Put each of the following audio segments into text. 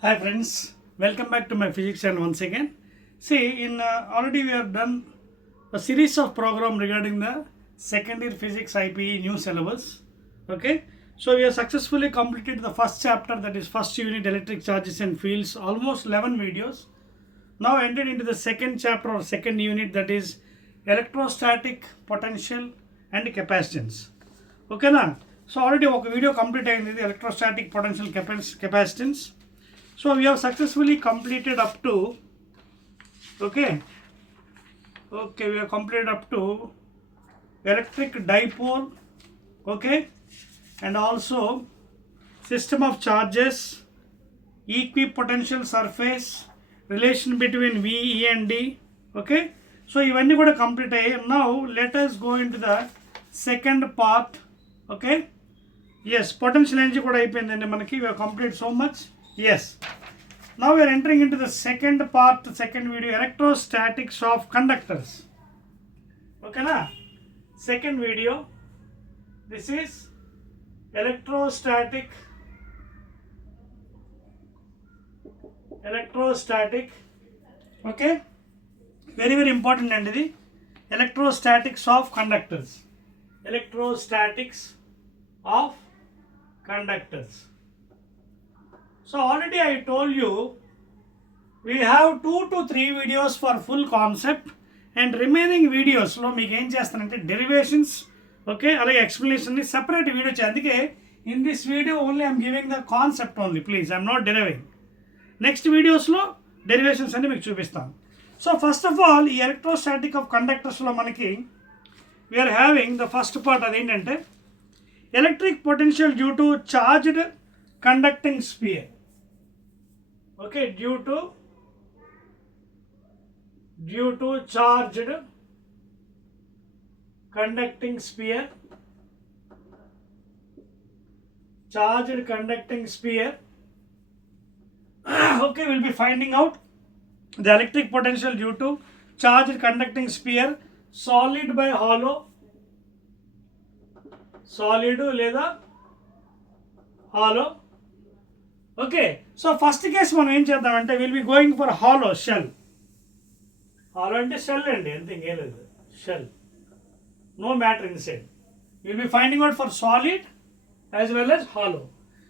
Hi friends, welcome back to my physics channel once again. See, in already we have done a series of program regarding the second year physics IPE new syllabus. Okay, so we have successfully completed the first chapter, that is first unit electric charges and fields, almost 11 videos. Now entered into the second chapter or second unit, that is electrostatic, potential and capacitance. Okay na? So already ఒక video complete అయింది electrostatic, potential, capacitance. So we have successfully completed up to we have completed up to electric dipole, and also system of charges, equipotential surface, relation between V, E and D. So ఇవన్నీ కూడా complete అయ్యాయి. Now let us go into the second part. Yes, potential energy కూడా అయిపోయిందండి మనకి. We have completed so much. Yes. Now we are entering into the second part, second video, electrostatics of conductors. Okay na? Second video. This is electrostatic. Okay. Very important and the electrostatics of conductors. Electrostatics of conductors. So already I told you we have 2 to 3 videos for full concept, and remaining videos లో మీకు ఏం చేస్తానంటే derivations అలాగే explanation separate video అందుకే in this video only I'm giving the concept only, please I'm not deriving. Next వీడియోస్లో derivations అన్ని మీకు చూపిస్తాను. సో ఫస్ట్ ఆఫ్ ఆల్ ఈ ఎలక్ట్రోస్టాటిక్ ఆఫ్ కండక్టర్స్లో మనకి we're having the first part, అదేంటంటే electric potential due to charged conducting sphere. Due to charged conducting sphere, we'll be finding out the electric potential due to charged conducting sphere, solid by hollow, solid లేదా hollow. So first case మనం ఏం చేద్దామంటే will be going for hollow shell. Hollow అంటే shell అండి, anything ఏం లేదు, shell, no matter inside. Will be finding out for solid as well as hollow.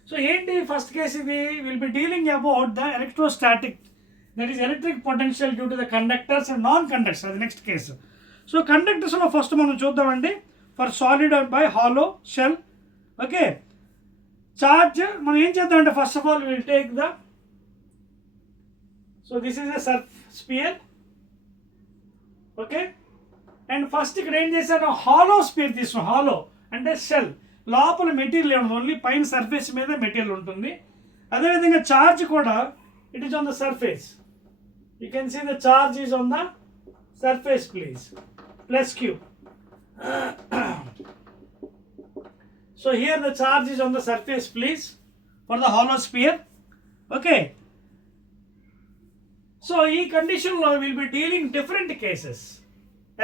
So ఏంటి first case ఇది, will be dealing about the electrostatic, that is electric potential due to the conductors and non conductors, అది next case. So కండక్టర్స్లో first మనం చూద్దామండి for solid by hollow shell. Charge మనం ఏం చేద్దామంటే first of all will take the, so this is a sphere. And first ఇక్కడ ఏం చేశాను, హాలో స్పియర్ తీసుకున్నాం. హాలో అంటే షెల్, లోపల మెటీరియల్ ఏమన్నా, ఓన్లీ పైన సర్ఫేస్ మీద మెటీరియల్ ఉంటుంది. అదేవిధంగా చార్జ్ కూడా it is on the surface. You can see the charge is on the surface please, plus Q. So here the charge is on the surface please for the hollow sphere. So in condition law we will be dealing different cases.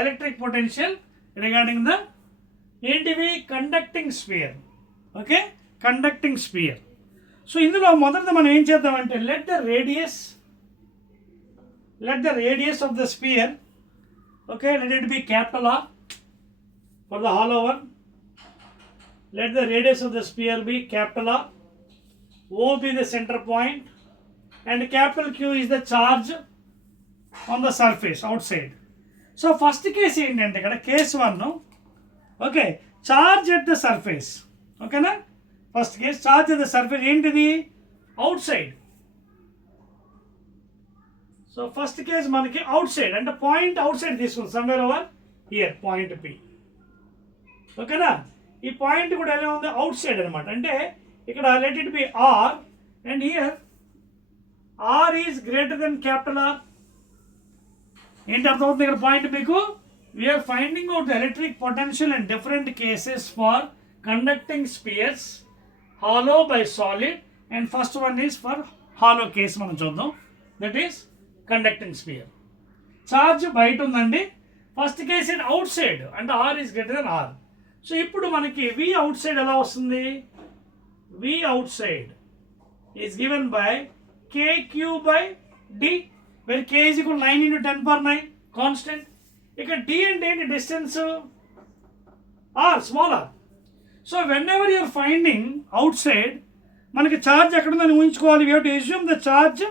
Electric potential regarding the conducting sphere. Conducting sphere. So ఇందులో మొదట మనం ఏం చేద్దామంటే let the radius of the sphere, let it be capital R for the hollow one. Let the radius of the sphere be capital R, O be the center point, and capital Q is the charge on the surface outside. So first case ఏంటంటే ఇక్కడ case 1, charge at the surface. ఓకేనా, first case charge at the surface ఏంటిది, outside. So first case మనకి outside అంటే point outside తీసుకుంది, somewhere over here point P. ఓకేనా, ఈ పాయింట్ కూడా ఎలా ఉంది, అవుట్ సైడ్ అనమాట. అంటే ఇక్కడ let it be R, and here R is greater than capital R. ఏంటి అర్థమవుతుంది ఇక్కడ పాయింట్ మీకు, we're finding out the electric potential and different cases for conducting spheres, hollow by solid, and first one is for hollow case మనం చూద్దాం, that is conducting sphere. Charge బయట ఉందండి, first case in outside అంటే R is greater than R. So ఇప్పుడు మనకి V outside ఎలా వస్తుంది, V outside is given by KQ by D, where K is equal 9 into 10 power 9 constant. ఇక్కడ D అంటే ఏంటి? Distance R, small r. So whenever you're finding outside మనకి charge ఎక్కడ ఉందని ఊహించుకోవాలి. We have to assume the charge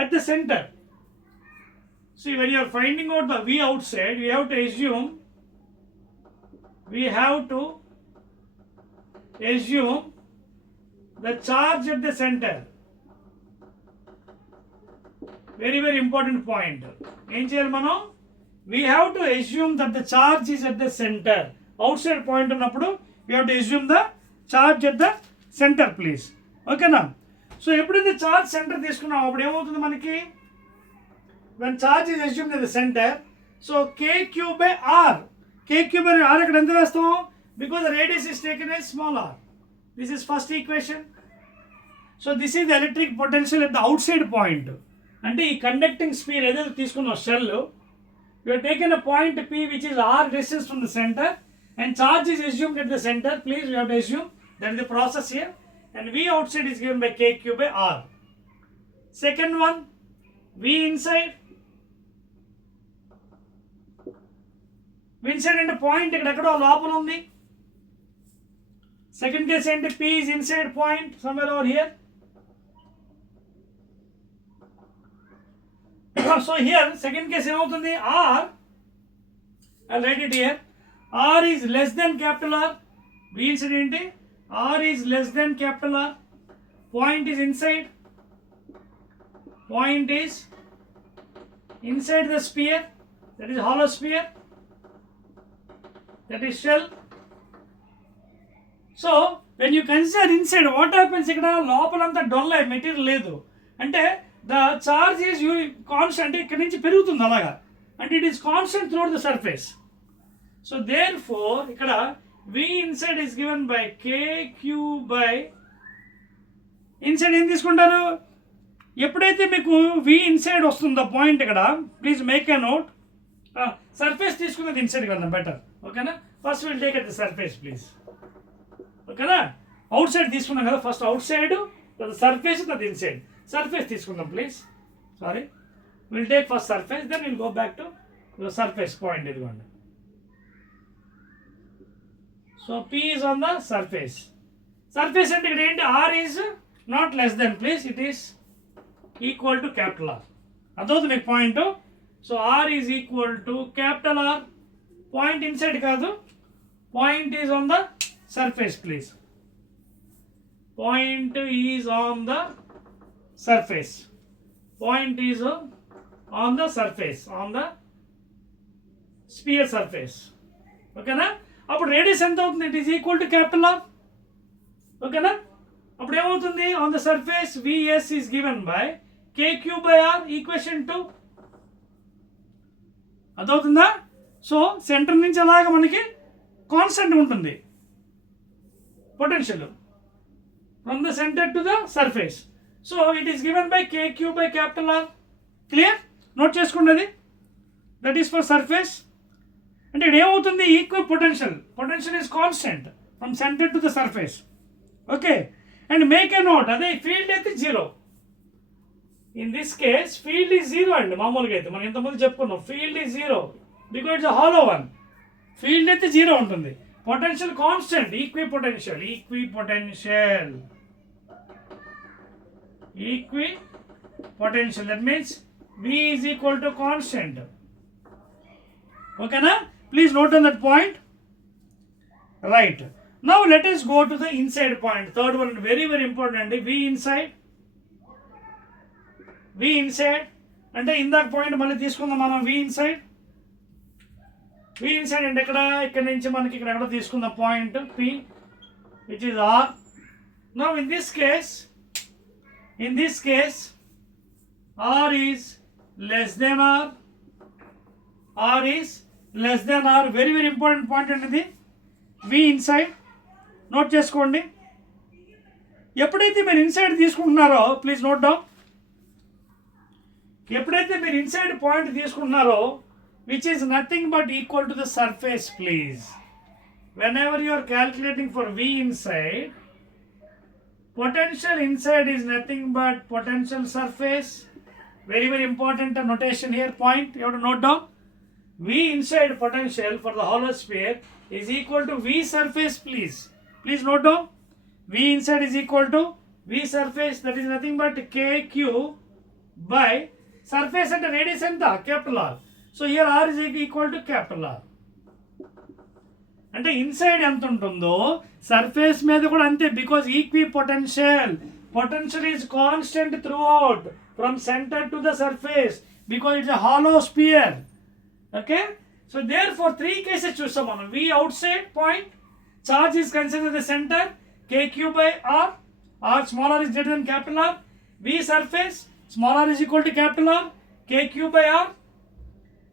at the center. See, when you are finding out the V outside, we have to assume the charge at the center. Very, very important point. Em cheyali manam? We have to assume that the charge is at the center. Outside point ఉన్నప్పుడు we have to assume the charge at the center, please. Okay na? So ఎప్పుడైతే charge centre తీసుకున్నాం అప్పుడు ఏమవుతుంది మనకి? when charge is assumed at the center, so KQ by R. KQ by R ఇక్కడ ఎంత వేస్తాం? Because the radius is taken as small r. This is first equation. So this is the electric potential at the outside point. అంటే ఈ conducting speed ఏదైతే తీసుకున్నాం shell, you have taken a point P which is R distance from the center and charge is assumed at the center. Please, we have to assume that is the process here. And V outside is given by KQ by R. Second one, V inside. V inside అంటే పాయింట్ ఇక్కడ ఎక్కడో లోపల ఉంది. Second case ఏంటి? P is inside point somewhere over here. So here second case ఏమవుతుంది? R, I'll write it here. R is less than capital R. V inside ఏంటి? R is less than capital R. Point is inside. Point is inside the sphere. That is hollow sphere. That is shell. So when you consider inside, what happens ఇక్కడ? లోపలంతా డొల్ల మెటీరియల్ లేదు అంటే the charge is constant. ఇక్కడ నుంచి పెరుగుతుంది అలాగా, అంటే it is constant throughout the surface. So therefore ఇక్కడ V inside is given by KQ by inside. ఏం తీసుకుంటారు? ఎప్పుడైతే మీకు V inside వస్తుందో పాయింట్ ఇక్కడ, please make a note. Surface తీసుకున్నది ఇన్సైడ్ కదా బెటర్. ఓకేనా? First will take at the surface please. ఓకేనా? అవుట్ సైడ్ తీసుకున్నాం కదా, ఫస్ట్ అవుట్ సైడ్ సర్ఫేస్ అది ఇన్సైడ్. సర్ఫేస్ తీసుకుందాం please. Sorry, will take first surface, then will go back to surface point. ఇదిగోండి. So P is on the surface. Surface అంటే ఇక్కడ ఏంటి? R is not less than, please, it is equal to capital R. అదవుతుంది మీకు point. So R is equal to capital R. Point inside కాదు, point is on the surface please. Point is on the surface. Point is on the surface, on the sphere surface. ఓకేనా? అప్పుడు radius ఎంత అవుతుంది? It is equal to capital R. ఓకేనా? అప్పుడు ఏమవుతుంది? On the surface Vs is given by KQ by R, equation 2. అదవుతుందా? So centre నుంచి అలాగ మనకి కాన్స్టెంట్ ఉంటుంది potential from the centre to the surface. So it is given by KQ by capital R. Clear? Note చేసుకున్నది. That is for surface. అంటే ఇక్కడ ఏమవుతుంది? Equal potential. Potential is constant from centre to the surface. Okay, and make a note. అదే field అయితే zero. In this case field is zero అండి. మామూలుగా అయితే మనం ఇంతకుముందు చెప్పుకున్నాం field is zero because it's hollow one. Field అయితే zero ఉంటుంది. Potential constant, equi potential. That means V is equal to constant. Okay na? Please note on that point. Right. Now let us go to the inside point. Third one, very, very important. V inside. అంటే ఇందాక పాయింట్ మళ్ళీ తీసుకుందాం మనం. V inside అంటే ఇక్కడ నుంచి మనకి ఇక్కడ ఎక్కడ తీసుకుందాం point P which is R. Now in this case R is less than R. R is less than R. Very, very important point అనేది V inside. నోట్ చేసుకోండి. ఎప్పుడైతే మీరు ఇన్సైడ్ తీసుకుంటున్నారో ప్లీజ్ నోట్ డౌన్. ఎప్పుడైతే మీరు ఇన్సైడ్ పాయింట్ తీసుకుంటున్నారో which is nothing but equal to the surface, please. Whenever you are calculating for V inside, Potential inside is nothing but potential surface. Very, very important notation here, point you have to note down. V inside potential for the hollow sphere is equal to V surface, please. Please note down. V inside is equal to V surface, that is nothing but KQ by surface and radius and the capital R. So here R is equal to capital R. అంటే inside ఎంత ఉంటుందో surface మీద కూడా అంతే, because equipotential is constant throughout from centre to the surface because it's a hollow sphere. Okay, so therefore 3 cases చూస్తాం మనం. V outside point charge is consider the centre KQ by R, R small r is greater than capital R. V surface small r is equal to capital R, KQ by R,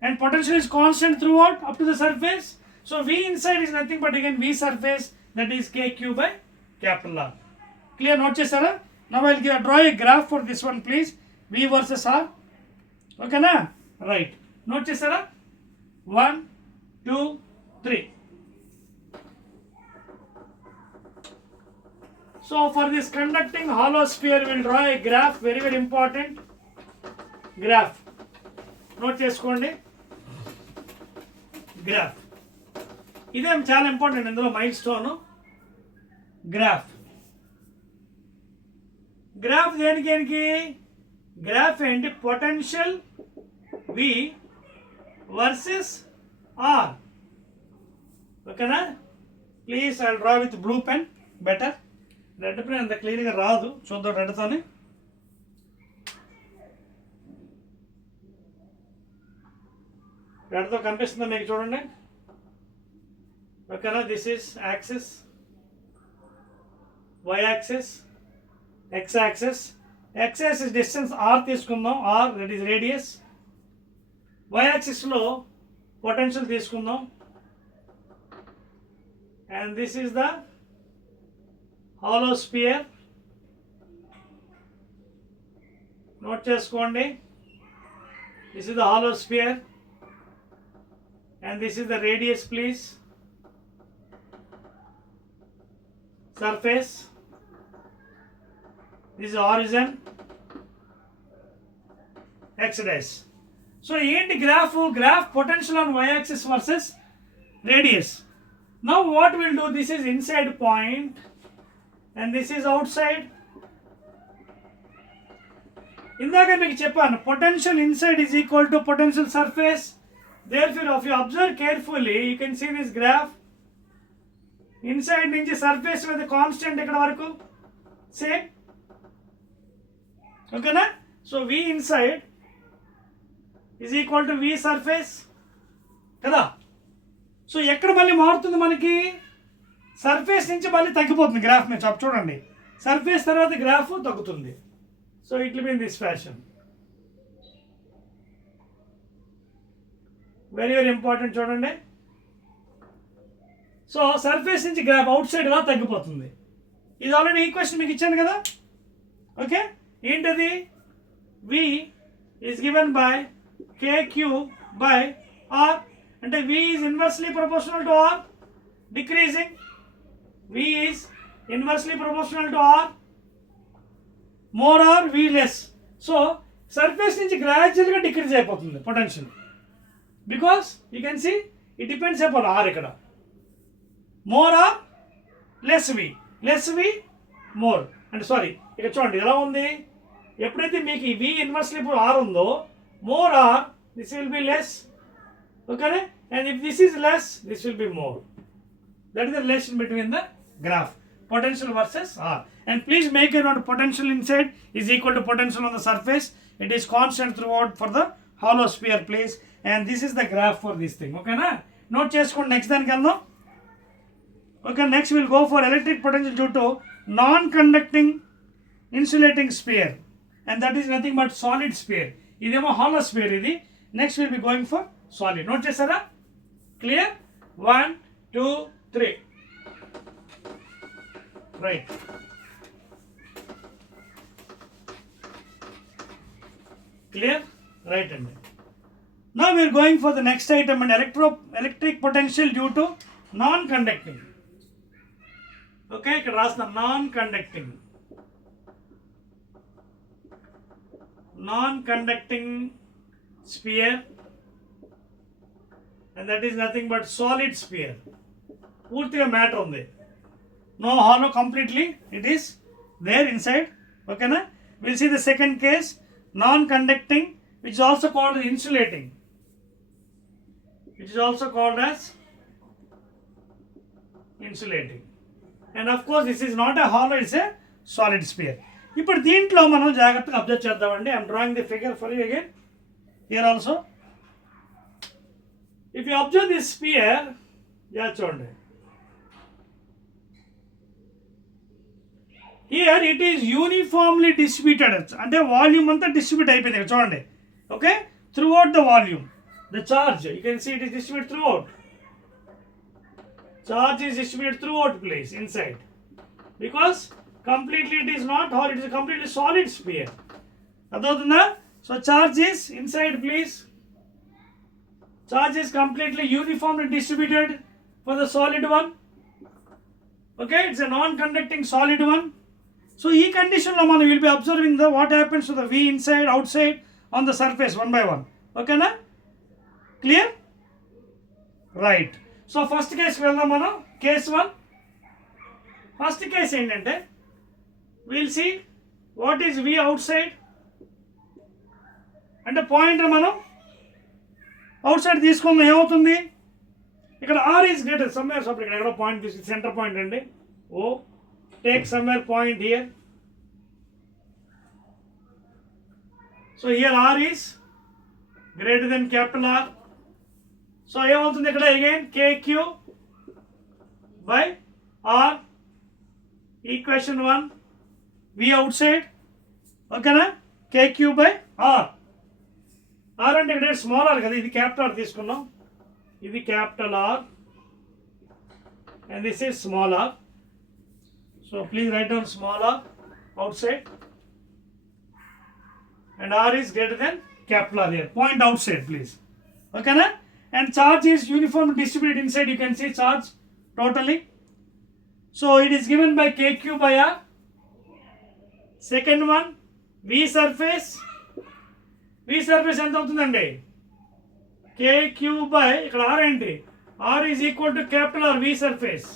and potential is constant throughout up to the surface. So V inside is nothing but again V surface, that is KQ by capital R. Clear? Note chesara. Now I will draw a graph for this one, please. V versus R. Okay na? Right. Note chesara. 1, 2, 3. So for this conducting hollow sphere, we will draw a graph. Very, very important graph. Note cheskondi. Graph. ఇదేం చాలా important, ఇందులో milestone. Graph దేనికి graph ఏంటి? Potential V versus R. ఓకేనా? Please I draw with blue pen better. Red pen అంత క్లియర్గా రాదు, చూద్దాం రెడ్తోని. రెడ్తో కనిపిస్తుందా మీకు? చూడండి. Okay, now this is axis, y axis, x axis. X axis distance r తీసుకుందాం, r that is radius. Y axis లో potential తీసుకుందాం, and this is the hollow sphere. Note చేసుకోండి. This is the hollow sphere and this is the radius, please. Surface, this is origin, x dash. So ఏంటి graph potential on y axis versus radius. Now what we'll do, this is inside point and this is outside. ఇందాక మీకు చెప్పాను potential inside is equal to potential surface. Therefore if you observe carefully, you can see this graph. Inside నుంచి surface మీద constant ఇక్కడ వరకు same. ఓకేనా? So V inside is equal to V surface కదా. So ఎక్కడ మళ్ళీ మారుతుంది మనకి? సర్ఫేస్ నుంచి మళ్ళీ తగ్గిపోతుంది గ్రాఫ్ మీద. చూడండి, సర్ఫేస్ తర్వాత గ్రాఫ్ తగ్గుతుంది. So it will be in this fashion. Very very important. చూడండి, సో సర్ఫేస్ నుంచి గ్రాఫ్ అవుట్ సైడ్ ఇలా తగ్గిపోతుంది. ఇది ఆల్రెడీ ఈక్వేషన్ మీకు ఇచ్చాను కదా. ఓకే, ఏంటది? V is given by K Q by R. అంటే V is inversely proportional to R, decreasing. V is inversely proportional to R, more R V less. So surface నుంచి గ్రాడ్యువల్గా డిక్రీజ్ అయిపోతుంది potential, because you can see it depends upon R. ఇక్కడ more R less V more. అంటే sorry, ఇక్కడ చూడండి ఎలా ఉంది. ఎప్పుడైతే మీకు ఈ వి ఇన్వర్స్లీ ఆర్ ఉందో, more R, this will be less. ఓకేనే? And if this is less, this will be more. That is the relation between the graph potential versus R. And please make a note, potential inside is equal to potential on the surface. It is constant throughout for the hollow sphere, please. And this is the graph for this thing. Okay na? Note చేసుకోండి. నెక్స్ట్ దానికి వెళ్దాం. Okay, next we will go for electric potential due to non-conducting insulating sphere, and that is nothing but solid sphere. ఇదేమో hollow sphere ఇది. Next we will be going for solid. Note చేసారా? Clear? 1, 2, 3. Right. Clear? Right. And now we are going for the next item, and electric potential due to non-conducting. Okay, ఇక్కడ రాసిన non-conducting. non-conducting sphere, and that is nothing but solid sphere. పూర్తిగా మ్యాటర్ ఉంది, no hollow, completely it is there inside. Okay na? We'll see the second case, non-conducting, which is also called insulating, which is also called as insulating. And of course this is not a hollow, it's a solid sphere. ఇప్పుడు దీంట్లో మనం జాగ్రత్తగా observe చేద్దామండి. I'm drawing the figure for you again here also. If you observe this sphere, చూడండి, here it is uniformly distributed, అంటే volume అంతా distribute అయిపోయింది చూడండి. Okay, throughout the volume the charge, you can see it is distributed throughout. Charge is distributed throughout place inside, because completely it is not hollow, it is a completely solid sphere. Adotunda? So charge is inside place. Charge is completely uniformly distributed for the solid one. Okay, it's a non-conducting solid one. So ee condition lo మనం will be observing the what happens to the V inside, outside, on the surface one by one. Okay na? Clear? Right. So first case వెళ్దాం మనం. Case 1. First case ఏంటంటే, we'll see what is V outside. అంటే పాయింట్ మనం out side తీసుకుందాం, ఏమవుతుంది ఇక్కడ R is greater somewhere. So ఇక్కడ ఎక్కడో పాయింట్ తీసుకు, సెంటర్ పాయింట్ అండి, O, take somewhere point here. So here R is greater than capital R. So ఏమవుతుంది ఇక్కడ again KQ by R, equation 1, V outside. ఓకేనా, KQ by R. R అంటే ఇక్కడ small R కదా, ఇది క్యాపిటల్ R తీసుకున్నాం, ఇది capital R and this is small r. So please write down small r outside, and R is greater than capital R here. Point outside please. Okay na? And charge is uniformly distributed inside. You can see charge totally. So it is given by KQ by R. Second one, V surface. V surface ఎంత అవుతుందండి, KQ by ఇక్కడ R ఏంటి, R is equal to capital R, V surface.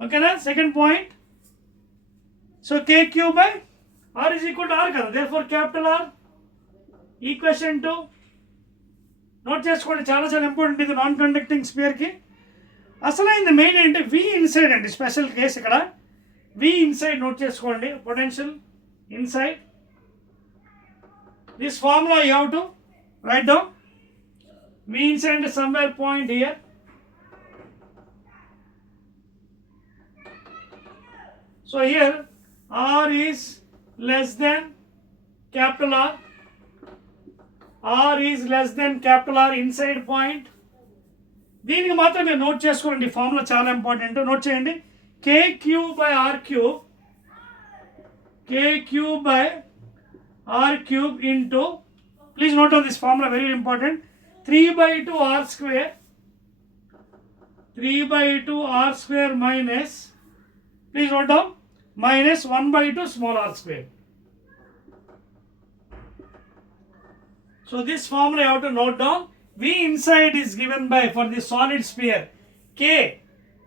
Okay na? Second point. So KQ by R is equal to R కదా, therefore capital R, equation 2. నోట్ చేసుకోండి, చాలా చాలా ఇంపార్టెంట్ ఇది non conducting స్పియర్కి. అసలైంది మెయిన్ ఏంటి, V ఇన్సైడ్ అండి, స్పెషల్ కేస్ ఇక్కడ V ఇన్సైడ్ నోట్ చేసుకోండి, potential inside. This formula you have to right down. V inside is somewhere point here. So here R is less than capital R. R is less than capital R inside point. దీనికి మాత్రం మీరు నోట్ చేసుకోండి, ఫార్ములా చాలా important, note చేయండి. KQ by R cube, KQ by R cube into, please note on this formula, very important, 3 by 2 R square, 3 by 2 R square minus, please note down, minus 1 by 2 small r square. So this formula you have to note down. V inside is given by, for the solid sphere, K,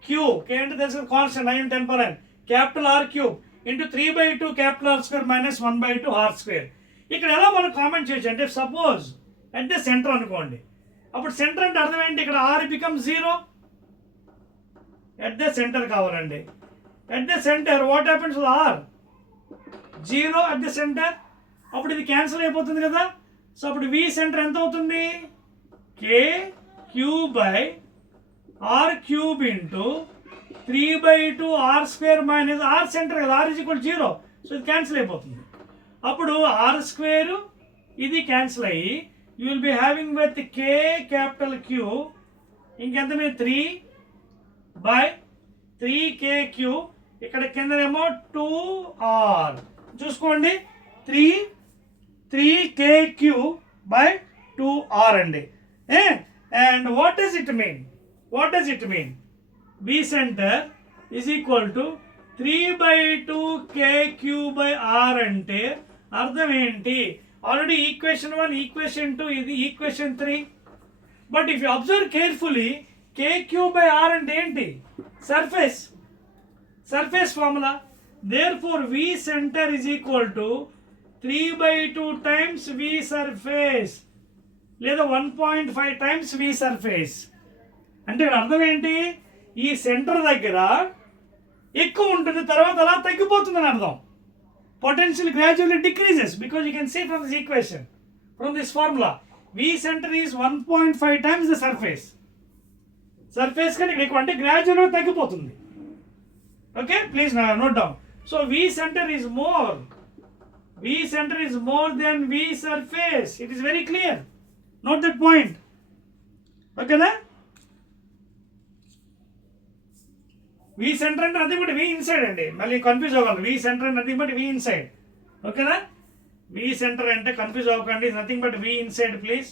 Q, K into this is constant, I am temporal, capital R cube into 3 by 2 capital R square minus 1 by 2 R square. ఇక్కడ ఎలా మనం కామెంట్ చేయొచ్చు అంటే, suppose at the centre అనుకోండి, అప్పుడు సెంటర్ అంటే అర్థం ఏంటి, ఇక్కడ R become 0, at the centre కావాలండి. At the centre what happens to R, 0 at the centre, అప్పుడు ఇది క్యాన్సిల్ అయిపోతుంది కదా. సో అప్పుడు V సెంటర్ ఎంత అవుతుంది, KQ by R cube into 3 by 2 R square minus R centre కదా, R is equal to 0, సో ఇది క్యాన్సిల్ అయిపోతుంది. అప్పుడు R స్క్వేర్ ఇది క్యాన్సిల్ అయ్యి you will be having with K capital Q, ఇంకెంత మీద 3 by 3KQ, ఇక్కడ కిందనేమో 2R, చూసుకోండి 3KQ by 2R అండి. And what does it mean? What does it mean? B center is equal to 3 by 2 KQ by R అంటే అర్థం ఏంటి, already equation 1, equation 2, ఇది equation 3. But if you observe carefully, kq by r అంటే ఏంటి? Surface formula. Therefore V center is equal to 3/2 times V surface లేదా 1.5 times V surface. అంటే ఇక్కడ అర్థం ఏంటి? ఈ సెంటర్ దగ్గర ఎక్కువ ఉంటుంది, తర్వాత అలా తగ్గిపోతుందని అర్థం. Potential gradually decreases because you can see from this equation, from this formula, V center is 1.5 times the surface. Surface kan ikkada ante gradually taggipotundi. Okay, please note down. So V center is more. V center is more than V surface. It is very clear. Note that point. Okay na? V center అంటే nothing but V inside అండి. మళ్ళీ కన్ఫ్యూజ్ అవ్వకండి. V center అంటే nothing but V inside. ఓకేనా? V center అంటే కన్ఫ్యూజ్ అవ్వకండి. nothing but V inside please.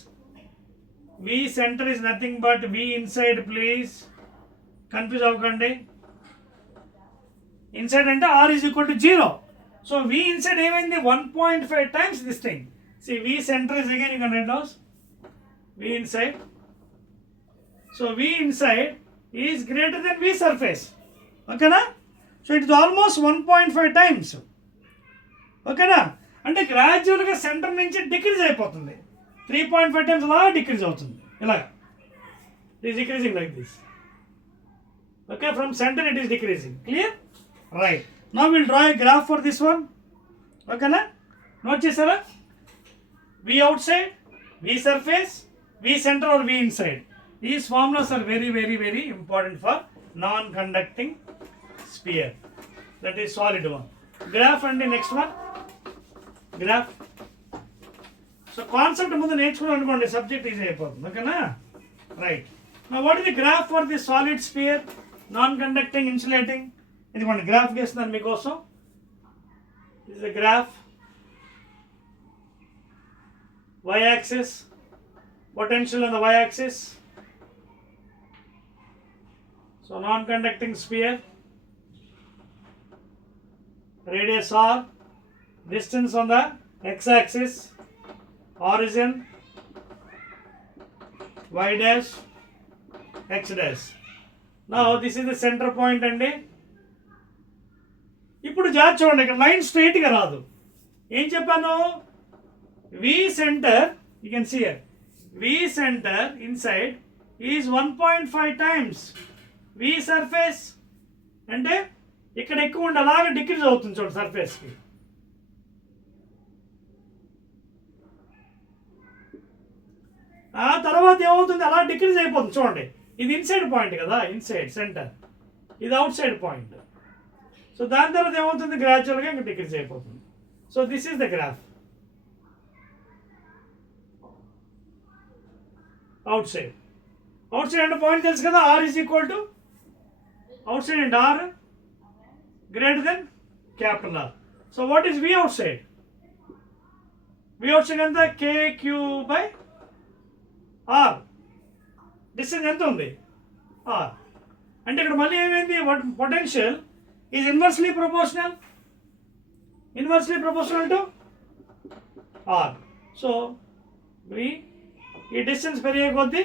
V center is nothing but V inside please. Confuse అవ్వకండి. ఇన్సైడ్ అంటే R is equal to 0. So V inside ఏమైంది? 1.5 times this thing. See V center is again you can write down V inside. So V inside is greater than V surface. Okay na? So it is almost 1.5 times. Okay na? అంటే గ్రాడ్యువల్గా సెంటర్ నుంచి డిక్రీజ్ అయిపోతుంది. 3.5 times అలా decrease అవుతుంది. ఇలా it is decreasing like this. Okay, from centre it is decreasing. Clear? Right. Now will draw a graph for this one. ఓకేనా? Note చేశారా? V outside, V surface, V centre R V inside. These formulas are very, very, very important for non-conducting sphere. That is solid one. Graph and the next one. Graph. So concept mundu నేర్చుకున్నాం అనుకోండి, subject easy అయిపోతుంది. ఓకేనా? Right. Now what is the graph for the solid sphere, non-conducting, insulating? ఇదిగోండి గ్రాఫ్ గీస్తున్నాను మీకోసం. This is the graph. Y-axis, potential on the y-axis. So non-conducting sphere, radius r, distance on the x-axis, origin, y dash, x dash. Now this is the center point అండి. ఇప్పుడు జాగ్రత్త చూడండి, ఇక్కడ line straight గా రాదు. ఏం చెప్పాను? V center, you can see here, V center inside is 1.5 times V surface. అంటే ఇక్కడ ఎక్కువ ఉండి అలాగే డిక్రీజ్ అవుతుంది చూడండి సర్ఫేస్కి. ఆ తర్వాత ఏమవుతుంది? అలా డిక్రీజ్ అయిపోతుంది చూడండి. ఇది ఇన్సైడ్ పాయింట్ కదా, ఇన్సైడ్ సెంటర్, ఇది అవుట్ సైడ్ పాయింట్. సో దాని తర్వాత ఏమవుతుంది? గ్రాడ్యువల్గా ఇంకా డిక్రీజ్ అయిపోతుంది. So this is the graph. Out side అంటే పాయింట్ తెలుసు కదా, R is equal to outside and R greater than capital R. So what is V outside? V outside ఎంత? KQ by R. Distance ఎంత ఉంది? R. అంటే ఇక్కడ మళ్ళీ ఏమైంది? Potential is inversely proportional to R. So V, ఈ డిస్టెన్స్ పెరిగే కొద్దీ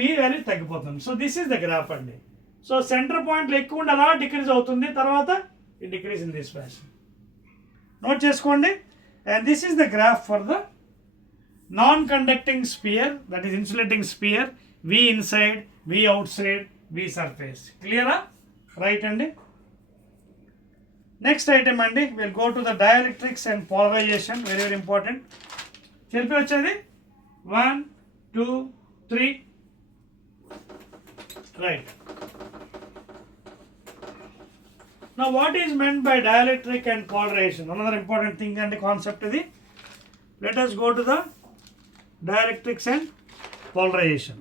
V వాల్యూ తగ్గిపోతుంది. So this is the graph అండి. సో సెంటర్ పాయింట్లో ఎక్కువ ఉండి అలా డిక్రీజ్ అవుతుంది, తర్వాత ఈ decrease in this fashion. Note చేసుకోండి. And this is the graph for the non conducting sphere, that is insulating sphere. V inside, V outside, V surface. క్లియరా? రైట్ అండి. నెక్స్ట్ ఐటమ్ అండి, will go to the dielectrics and polarization. Very very important. చెప్పి వచ్చేది 1, 2, 3. Right. Now what is meant by dielectric and polarization? Another important thing and the concept is, let us go to the dielectrics and polarization.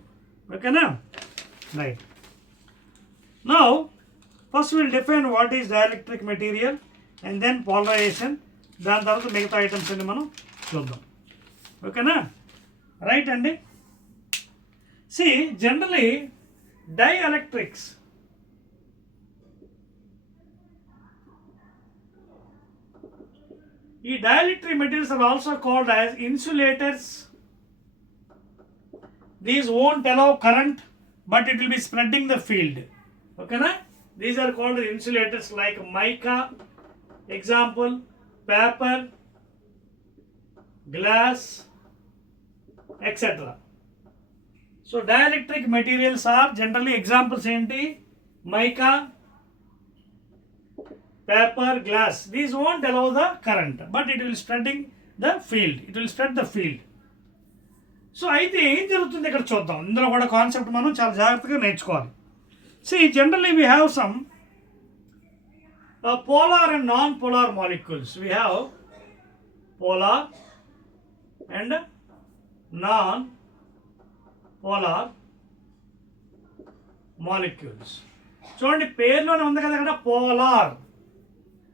Okay now? Right. Now first we will define what is dielectric material and then polarization. దాని తర్వాత మిగతా ఐటమ్స్ అన్ని మనం చూద్దాం. ఓకేనా? Right అండి. See, generally dielectrics ఈ dielectric materials are also called as insulators. These won't allow current, but it will be spreading the field. Okay na? These are called insulators like mica, example, paper, glass, etc. So dielectric materials are generally examples enti mica, paper, glass. These won't allow the current, but it will spreading the field. It will spread the field. So అయితే ఏం జరుగుతుంది ఇక్కడ చూద్దాం. ఇందులో కూడా కాన్సెప్ట్ మనం చాలా జాగ్రత్తగా నేర్చుకోవాలి. See, generally we have some polar and non-polar molecules. We have polar and non-polar molecules. చూడండి పేరులోనే ఉంది కదా ఇక్కడ పోలార్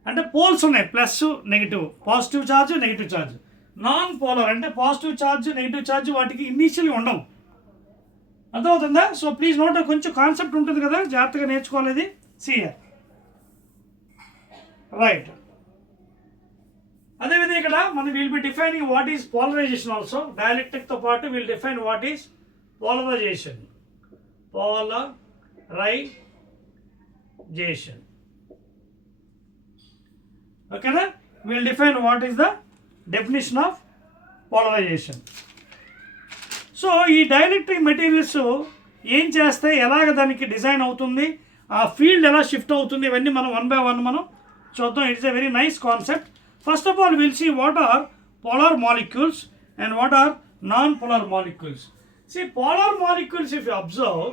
అంటే పోల్స్ ఉన్నాయి, plus negative, positive charge negative charge. Non polar అంటే పాజిటివ్ ఛార్జ్ నెగిటివ్ ఛార్జ్ వాటికి ఇనీషియల్లీ ఉండవు. అర్థమవుతుందా? సో ప్లీజ్ నోట్, కొంచెం కాన్సెప్ట్ ఉంటుంది కదా, జాగ్రత్తగా నేర్చుకోవాలి. Clear right. అదేవిధంగా ఇక్కడ మనం will be defining what is polarization also. డైఎలక్ట్రిక్తో పాటు will define what is polarization. Polarization ఓకేనా? Will define what is the definition of polarization. So ఈ డైఎలక్ట్రిక్ మెటీరియల్స్ ఏం చేస్తాయి, ఎలాగ దానికి డిజైన్ అవుతుంది, ఆ ఫీల్డ్ ఎలా షిఫ్ట్ అవుతుంది, ఇవన్నీ మనం వన్ బై వన్ మనం చూద్దాం. It's a very nice concept. First of all will see what are polar molecules and what are non polar molecules. See polar molecules, if you observe,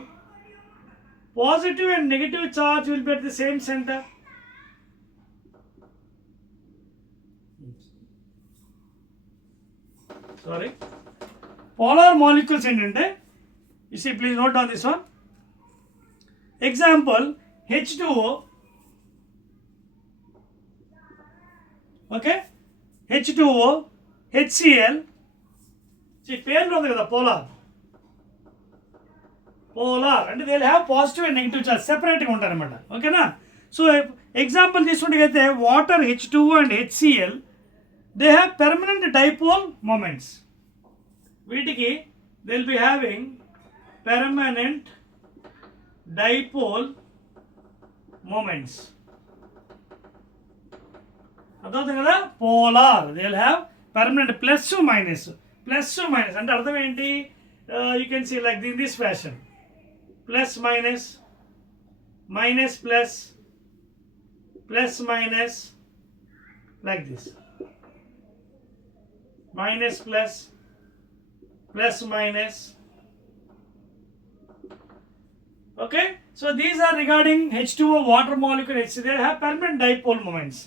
positive and negative charge will be at the same center. Sorry, polar molecules ఏంటంటే, you see, please note down this one. Example, H2O, okay, H2O, HCl. see పేర్లో ఉంది కదా polar. Polar అంటే they will have positive and negative charge, సెపరేట్గా ఉంటారు అనమాట. ఓకేనా? So example తీసుకుంటే water H2O and HCl, they have permanent dipole moments. వీటికి they will be having permanent dipole moments. అర్థమవుతుంది కదా? Polar they will have permanent plus minus. Plus minus అంటే అర్థం ఏంటి? You can see like in this fashion, plus minus, minus plus, plus minus, like this, minus plus, plus minus. Okay, so these are regarding H2O water molecule. They have permanent dipole moments,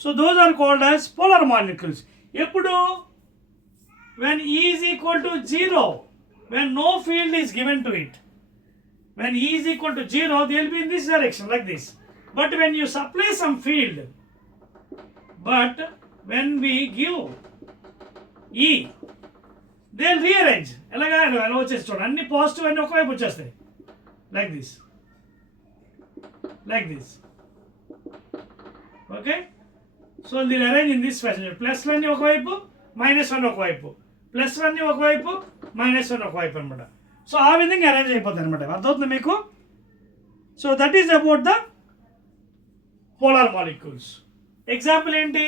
so those are called as polar molecules. Eppudu when E is equal to 0, when no field is given to it. When E is equal to 0, they will be in this direction like this. But when you supply some field, but when we give E, they will rearrange. ఎలాగా వచ్చేసి చూడండి, అన్ని పాజిటివ్ అన్ని ఒకవైపు వచ్చేస్తాయి like this, like this. Okay, so they will arrange in this fashion. Plus అన్ని ఒకవైపు, మైనస్ అన్ని ఒకవైపు, ప్లస్ అన్ని ఒకవైపు, మైనస్ అన్ని ఒకవైపు అనమాట. సో ఆ విధంగా అరేంజ్ అయిపోతుంది అనమాట. అర్థమవుతుంది మీకు? So that is about the polar molecules. Example ఏంటి?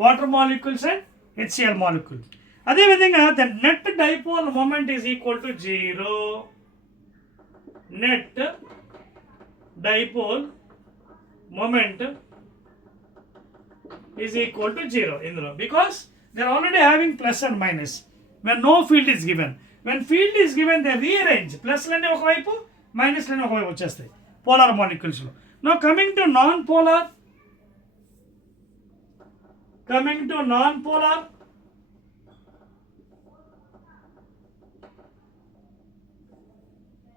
Water molecules and HCl molecules. అదేవిధంగా the net dipole moment is equal to 0. Net dipole moment is equal to 0 ఇందులో, because they are already having plus and minus when no field is given. when field is given, they rearrange. Plus లన్నీ ఒకవైపు, minus లన్నీ ఒకవైపు వచ్చేస్తాయి polar మాలిక్యూల్స్లో. Now coming to non polar,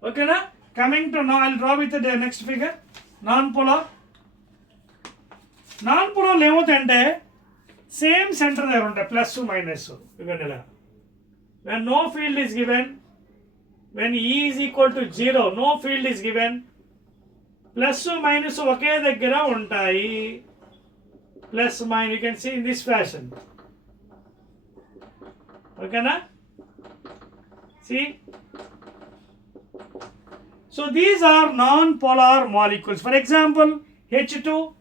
ఓకేనా? Coming to now, I will draw with the next figure. Non polar ఏమవుతాయంటే same centre దగ్గర ఉంటాయి, ప్లస్ మైనస్. ఇవ్వండి ఇలా. When no field is given, when E is equal to 0, no field is given, plus minus ఒకే దగ్గర ఉంటాయి. plus minus, you can see in this fashion. Okay, na? See? So these are non-polar molecules. For example, H2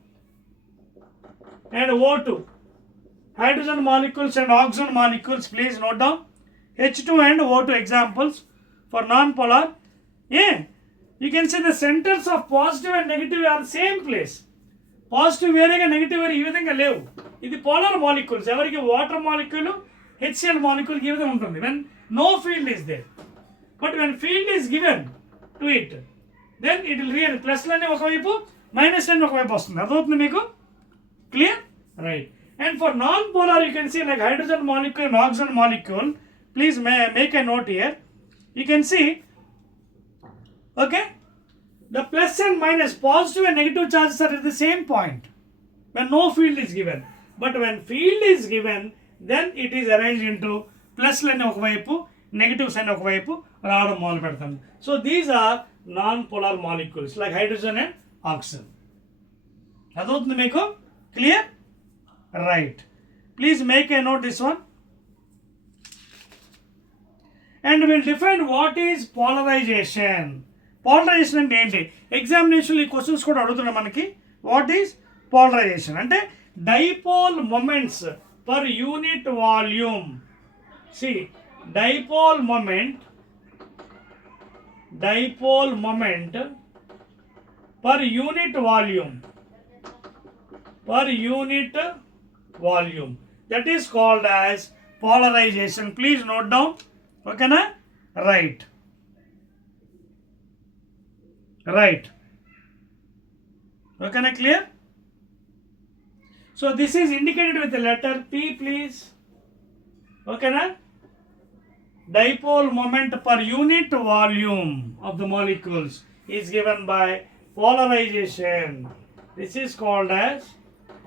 and O2. Hydrogen molecules and oxygen molecules, please note down. H2 and O2 examples for non-polar. Yeah, you can see the centers of positive and negative are same place. Positive వేరేగా నెగిటివ్ వేరే ఈ విధంగా లేవు. ఇది polar molecules. ఎవరికి water molecule HCl molecule ఈ విధంగా ఉంటుంది. When no field is there. But when field is given to it, then it will react. Plus లన్నీ ఒకవైపు మైనస్ లన్నీ ఒకవైపు వస్తుంది. అర్థమవుతుంది మీకు? Clear? Right. And for non-polar, you can see like hydrogen molecule and oxygen molecule. Please make a note here. You can see, okay, the plus and minus, positive and negative charges are at the same point when no field is given. But when field is given, then it is arranged into plus lani okavaipu, negatives lani okavaipu raavadam modulu pedtam. So these are non-polar molecules like hydrogen and oxygen. Adoutundi meeku? Clear? Right. Please make a note this one. And we'll define what is polarization. Polarization అంటే ఏంటి? ఎగ్జామినేషన్ ఈ క్వశ్చన్స్ కూడా అడుగుతున్నాం మనకి. What is polarization అంటే dipole moments per unit volume. See dipole moment per unit volume. That is called as polarization. Please note down. Okay na? Right. Okay na? Clear? So this is indicated with the letter P, please. Okay na? Dipole moment per unit volume of the molecules is given by polarization. This is called as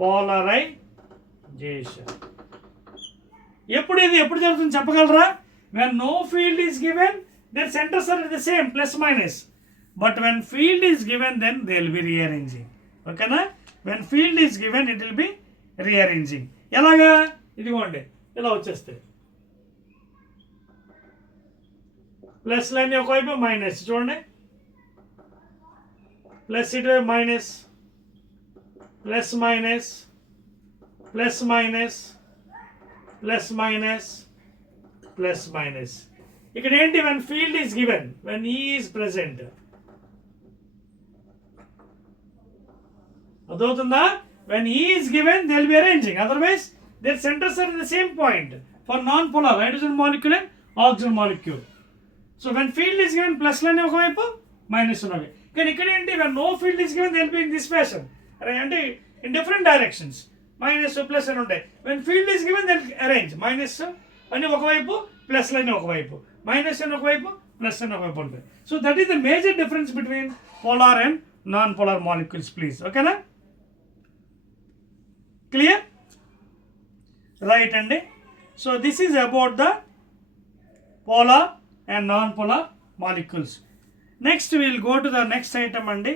polarization. ఎప్పుడు జరుగుతుంది చెప్పగలరా? When no field is given, their centers are the same, plus minus. But when field is given, then they will be rearranging. Okay na? When field is given, it will be rearranging. ఎలాగా? ఇదిగోండి ఇలా వచ్చేస్తాయి. Plus line ఒకవైపు మైనస్ చూడండి. ప్లస్ ఇటువైపు minus, plus minus, plus minus, plus minus, plus minus. ఇక్కడ ఏంటి? when field is given, when E is present. అర్థమవుతుందా? when E is given, they will be arranging. Otherwise, their centers are in the same point for non-polar hydrogen molecule and oxygen molecule. So when field is given, plus లనే ఒకవైపు, మైనస్ ఉన్నవి. కానీ ఇక్కడ ఏంటి? when no field is given, they will be in this fashion. అంటే in different directions. Minus plus అని ఉంటాయి. when field is given, they will arrange. Minus అని ఒకవైపు, ప్లస్ లైన్ ఒకవైపు, మైనస్ అని ఒకవైపు, ప్లస్ అని ఒకవైపు ఉంటాయి. So that is the major difference between polar and non polar molecules. Please ఓకేనా? క్లియర్? రైట్ అండి. So this is about the polar and non polar molecules. Next will go to the next item అండి.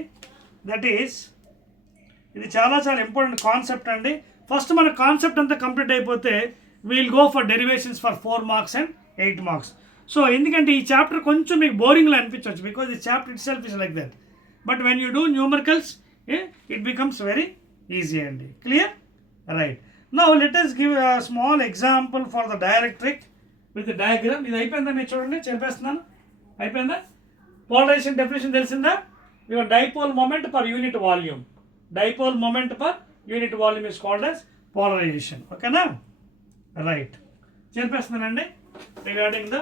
That is, ఇది చాలా important concept అండి. ఫస్ట్ మన కాన్సెప్ట్ అంతా కంప్లీట్ అయిపోతే we'll go for derivations for 4 marks and 8 marks. So ఎందుకంటే ఈ చాప్టర్ కొంచెం మీకు బోరింగ్లో అనిపించవచ్చు, బికాజ్ ఈ chapter itself is like that. But when you do numericals it becomes very easy అండి. Clear? Right. Now let us గివ్ a small example for the dielectric with the diagram. ఇది అయిపోయిందా? మీరు చూడండి, చెప్పేస్తున్నాను. అయిపోయిందా? పోలరైజేషన్ డెఫినేషన్ తెలిసిందా? your dipole moment per unit volume. Dipole moment per unit volume is called as polarization. Okay na? Right. చెప్పేస్తున్నానండి regarding the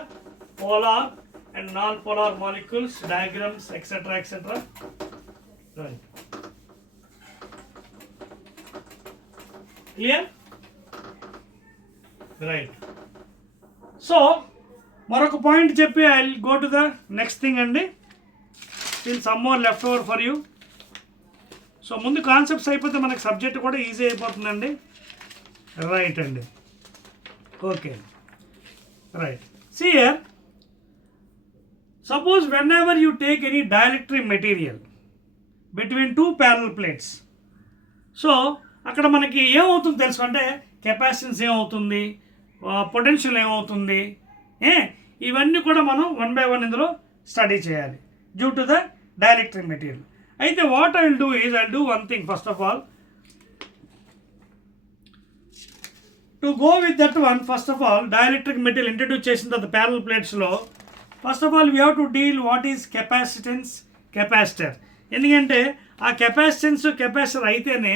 polar and non polar molecules, diagrams etcetera etcetera. Right. Clear? Right. So మరొక point చెప్పి I will go to the next thing అండి. Still some more left over for you. So ముందు concepts అయిపోతే మనకి subject కూడా easy అయిపోతుందండి. Right అండి. Okay. Right. See here, suppose whenever you take any dielectric material between two parallel plates, so అక్కడ మనకి ఏమవుతుంది తెలుసుకుంటే కెపాసిటెన్స్ ఏమవుతుంది, పొటెన్షియల్ ఏమవుతుంది, ఇవన్నీ కూడా మనం 1 by 1 ఇందులో స్టడీ చేయాలి due to the dielectric material. అయితే what I will do is I do one thing first of all. To go with that one, first of all dielectric material introduce చేసిన తర్వాత ప్యారల్ ప్లేట్స్లో first of all we have to deal what is capacitance, capacitor. ఎందుకంటే ఆ capacitance capacitor అయితేనే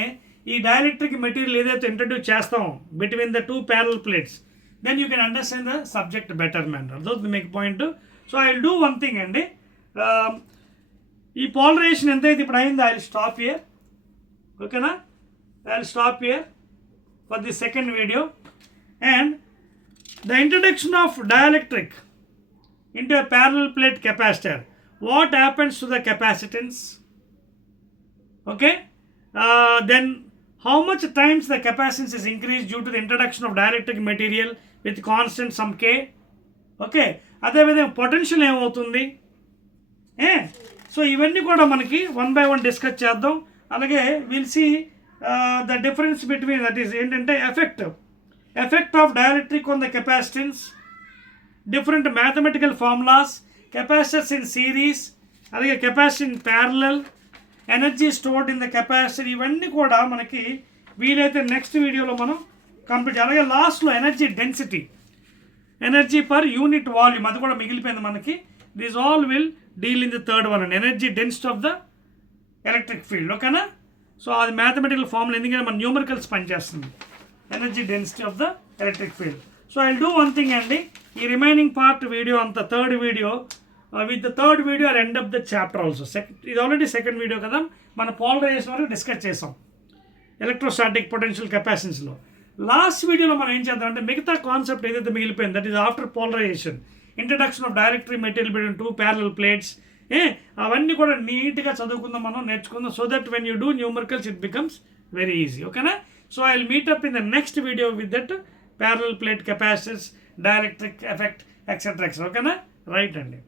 ఈ dielectric material ఏదైతే introduce చేస్తాం between the 2 parallel plates, then you can understand the subject better man. అర్థవుతుంది మీకు point. So I will do one thing అండి. ఈ పోలరైజేషన్ ఎంతైతే ఇప్పుడు అయిందో ఐ విల్ స్టాప్ హియర్. ఓకేనా, I will stop here for the second video. And the introduction of dielectric into a parallel plate capacitor, what happens to the capacitance? Okay, then how much times the capacitance is increased due to the introduction of dielectric material with constant some K. Okay, అదే విధంగా పొటెన్షియల్ ఏమవుతుంది. సో ఇవన్నీ కూడా మనకి 1 by 1 డిస్కస్ చేద్దాం. అలాగే will see the difference between, that is ఏంటంటే effect of dielectric on the capacitance, different mathematical formulas, capacitors in series, అలాగే capacitor in parallel, energy stored in the capacitor, ఇవన్నీ కూడా మనకి వీలైతే నెక్స్ట్ వీడియోలో మనం కంప్లీట్. అలాగే లాస్ట్లో energy density, energy per unit volume, అది కూడా మిగిలిపోయింది మనకి. This all will deal in the third one and energy density of the electric field. ఓకేనా, సో అది మ్యాథమెటికల్ ఫార్ములా, ఎందుకంటే మన న్యూమరికల్స్ పనిచేస్తుంది, energy density of the electric field. So I do one thing అండి, ఈ రిమైనింగ్ పార్ట్ వీడియో అంతా third video, with the third video I end up the chapter also. ఇది already second video కదా, మన పోలరైజేషన్ వరకు డిస్కస్ చేసాం ఎలక్ట్రోస్టాటిక్ పొటెన్షియల్ కెపాసిటెన్స్లో. లాస్ట్ వీడియోలో మనం ఏం చేద్దాం అంటే మిగతా కాన్సెప్ట్ ఏదైతే మిగిలిపోయింది, that is after polarization, introduction of dielectric material between 2 parallel plates, అవన్నీ కూడా నీట్గా చదువుకుందాం, మనం నేర్చుకుందాం. So that when you do numericals it becomes very easy. ఓకేనా, so I will meet up in the next video with that parallel plate capacitors, dielectric effect etcetera etcetera. ఓకేనా, right అండి.